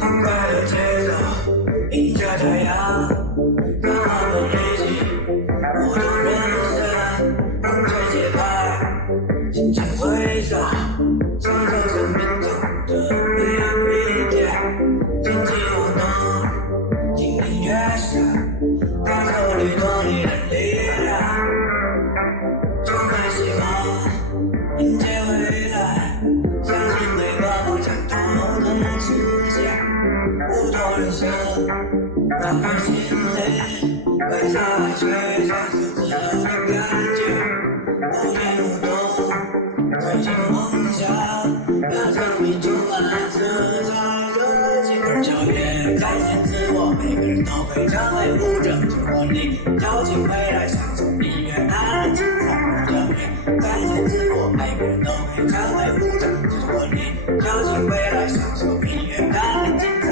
澎湃的节奏迎着太阳，让我们一起舞动人生，让这节拍尽情挥洒，享受生命中的每一点，经济活动，听音乐声，感受律动你的力量，充满希望，迎接未来，相信每个梦想都能实现，舞动人生，让人心里为啥吹响自由的感觉，不言不动，追寻梦想，让生命充满色彩热情而跳跃，展现自我，每个人都会成为舞者，只活力，跳进未来，享受音乐带来精彩而跳跃，展现自我，每个人都会成为舞者，只活力，跳进未来，享受音乐带来精彩。